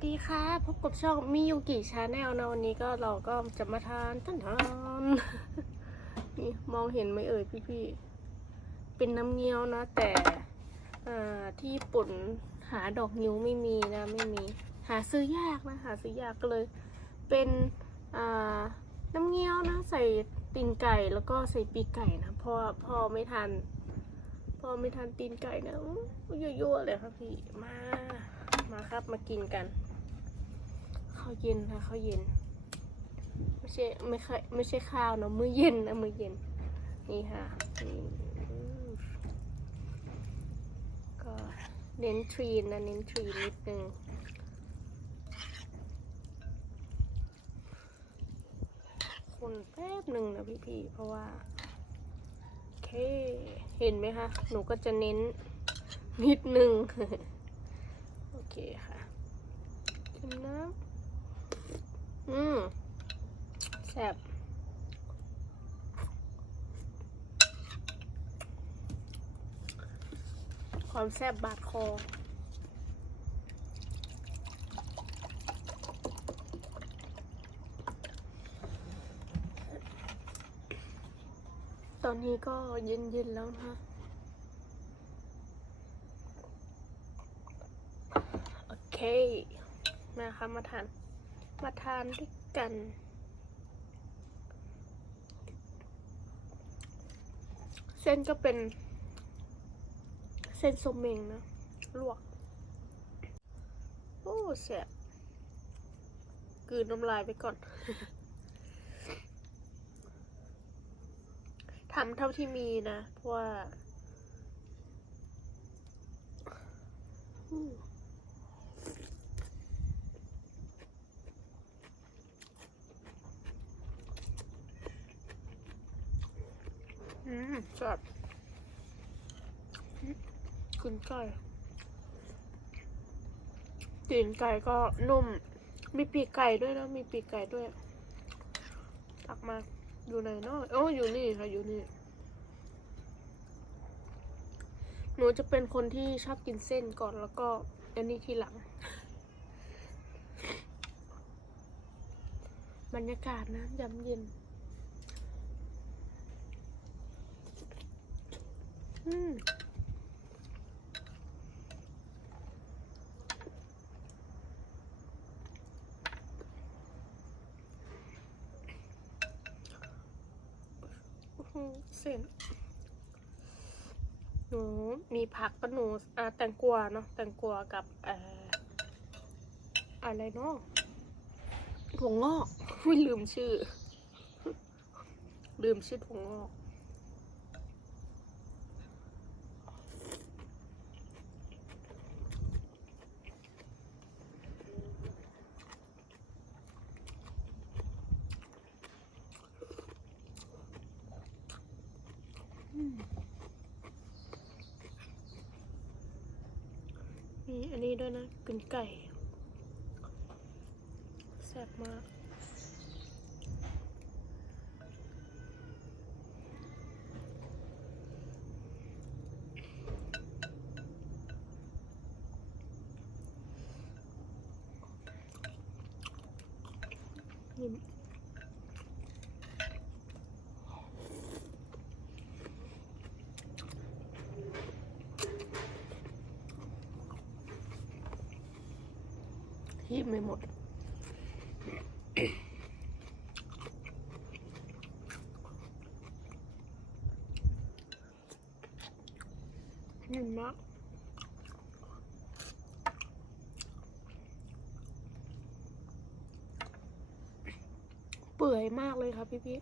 สดีค่ะ พบกับช่องมิยุกิชาแนลนะวันนี้ก็เราก็จะมาทานท่านทานนี่มองเห็นไหมเอ่ยพี่ๆเป็นน้ำเงี้ยวนะ แต่ที่ญี่ปุ่นหาดอกนิ้วไม่มีนะไม่มี หาซื้อยากนะหาซื้อยากก็เลย เป็นน้ำเงี้ยวนะ ใส่ตีนไก่แล้วก็ใส่ปีกไก่นะพราะว่าพ่อไม่ทันพ่อไม่ทันตีนไก่นะอยั่วๆเลยครับพี่มามาครับมากินกัน ข้าวเย็นค่ะข้าวเย็น ไม่ใช่ไม่ใช่ไม่ใช่ข้าวเนอะมื้อเย็นนะมื้อเย็น นี่ค่ะนี่ก็เน้นทรีนนะเน้นทรีนนิดนึงคนแป๊บหนึ่งนะพี่ๆเพราะว่าโอเคเห็นไหมคะ หนูก็จะเน้นนิดนึง โอเคค่ะกินน้ำ อืมแซ่บความแซ่บบาดคอตอนนี้ก็เย็นๆแล้วนะคะโอเค มาค่ะมาทาน มาทานด้วยกัน เส้นก็เป็น เส้นโซเมงนะ ลวก โอ้แสบกืนน้ำลายไปก่อน ทำเท่าที่มีนะ เพราะว่า อืมอืมจัดคุณไก่ตีนไก่ก็นุ่ม มีปีกไก่ด้วยนะ มีปีกไก่ด้วย ตักมา อยู่ไหนเนาะโอ้อยู่นี่ค่ะ อยู่นี่ หนูจะเป็นคนที่ชอบกินเส้นก่อนแล้วก็อันนี้ทีหลัง บรรยากาศนะยามเย็น อืมอื้อหือ เส้นหนูมีผักก็หนูอ่าแตงกวาเนาะแตงกวากับอ่ออะไรเนาะถั่วงอกไม่ลืมชื่อ ลืมชื่อถั่วงอก มีอันนี้ด้วยนะกึนไก่แซ่บมาก ที่ไม่หมด นิ่มมากเปื่อยมากเลยครับพี่พี่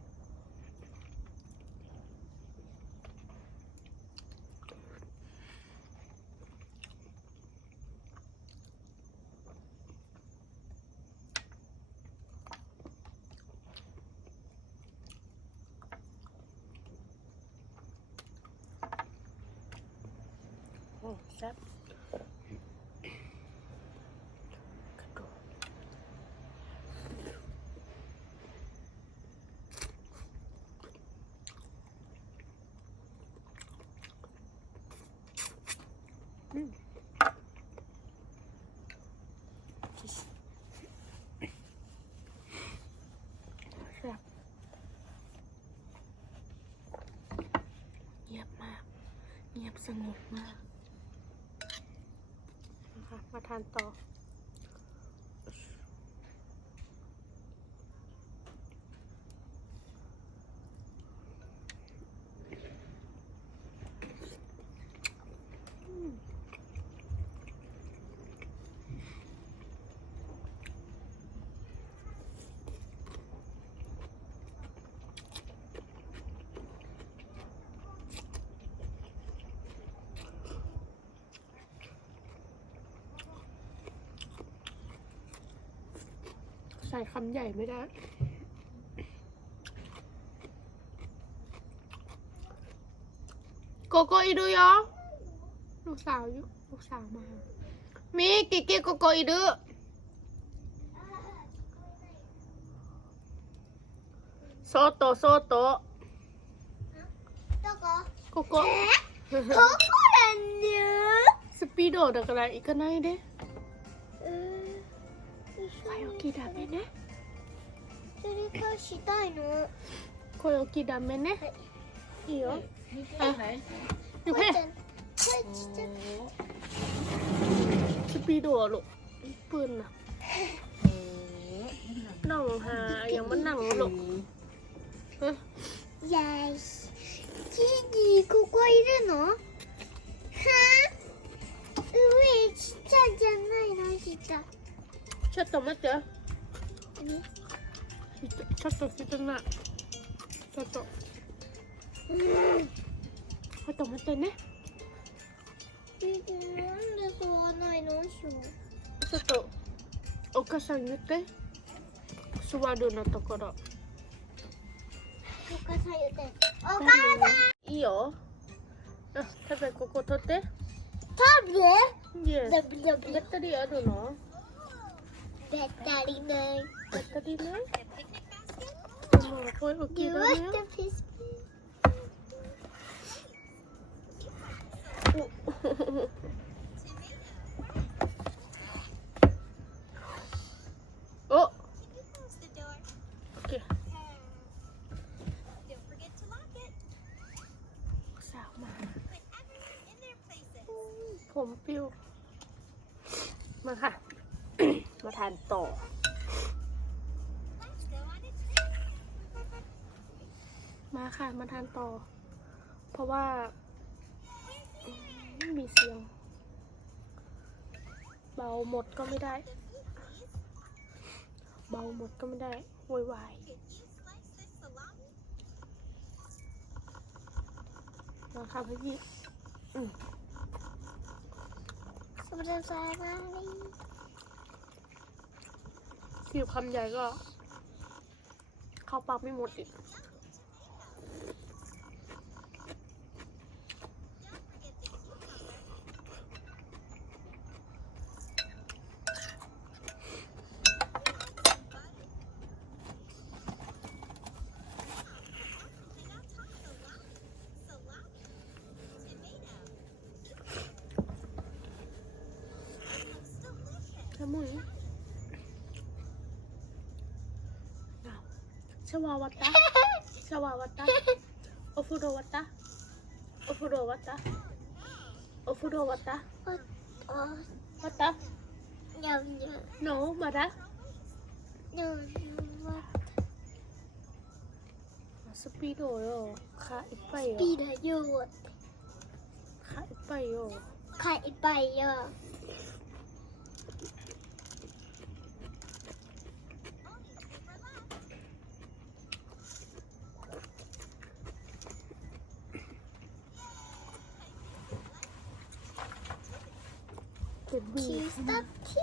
ียบสงบมากนะคะมาทานต่อ ส่คำใหญ่ไม่ได้ โกโก้อีดูยอลูกสาวอยู่ลูกสาวมา มีกิกิโกโก้อีดูโซโตโซโต どこ โกโก้ ここなんだよ สปีโดだから行かないでえー、 声大きいダメねそれからしたいの声大きいダメねいいよ นี่แค่ไหน こ ゆ れ め ちゃんこれちっちゃい สปีโดอะลูกปืนน่ะ โอ้ นั่งหายังมันนั่งลูกเอ้ย よしキキここいるのはあ上ちっちゃいじゃないの下 ちょっと待って。ねちょっとしてない。ちょっと。うんちょっと待ってね。なんで吸わないの？しょちょっとお母さん言って。座るのところ。お母さん言って。お母さん！いいよ。あ食べここ取って。食べ？イエダブダブ。ベッタリーあるの？That daddy nine. That daddy nine? What the piece. มาทานต่อ มาค่ะมาทานต่อ เพราะว่ามีเสียงเบาหมดก็ไม่ได้ เบาหมดก็ไม่ได้โวยวายมาค่ะพี่สวัสดีค่ะ คิวคำใหญ่ก็ เข้าปากไม่หมดอีก And on ชวาวัตตะชวาวัตตะโอฟุโรวัตตะโอฟุโรวัตตะโอฟุโรวัตตะ あ วัตตะ にゃんにゃん โนมาดะ にゃんにゃんは สปีโดโยขาอีกไป ピ โย ーラよ ขาอีกไปโย かいっぱいよ เป็นบีキ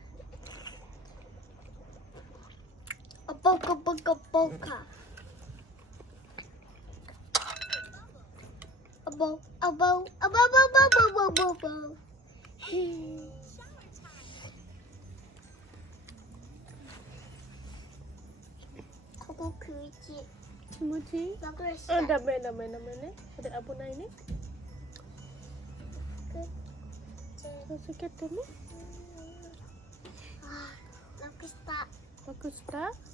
Boca, boca, boca. Abo, abo, abo, abo, abo, abo, abo. Aku kuci. bow, Oh. Ada ni? Bagus tak? Bagus tak?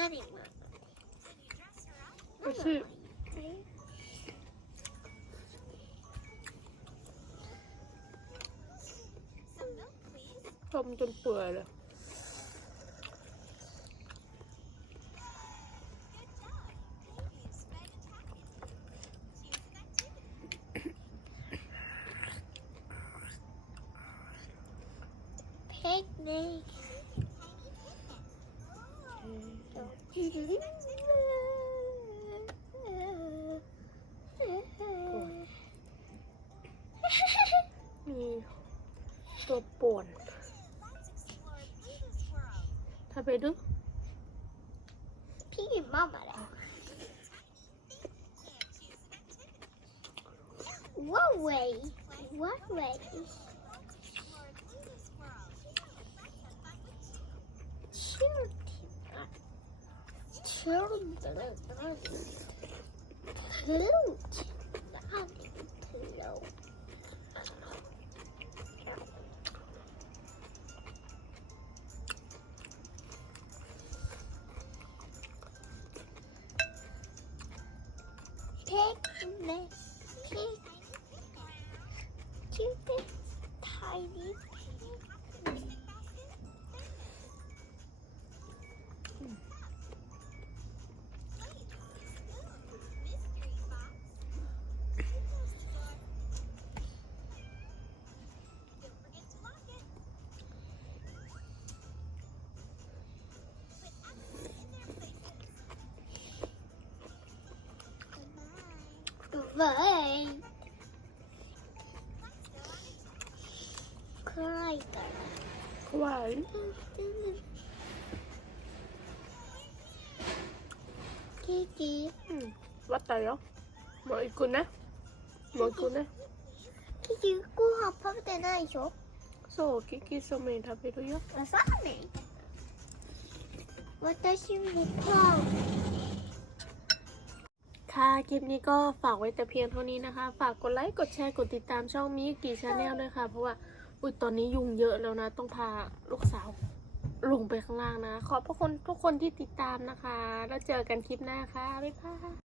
Daddy What's it? ต้มจนเปื่อยเลยเค้กเลย มีตัวป่วน Let's explore Luna's world. ถ้าไปดู พี่มามาแล้ว And choose an activity. What way? What way? Let's explore Take this, take cutest tiny Bye. Cry. Cry. ケーキ。うん。わったよ。もう行くね。もう行くね。ケーキ、ご飯食べてないでしょそう、ケーキそうめん食べるよ。そうめん私もパン。 ค่ะ คลิปนี้ก็ฝากไว้แต่เพียงเท่านี้นะคะ ฝากกดไลค์ กดแชร์ กดติดตามช่องมิยกิชาแนลด้วยค่ะ เพราะว่า อุ้ยตอนนี้ยุงเยอะแล้วนะ ต้องพาลูกสาวลงไปข้างล่างนะ ขอบพระคุณทุกคนที่ติดตามนะคะ แล้วเจอกันคลิปหน้าค่ะ บ๊ายบาย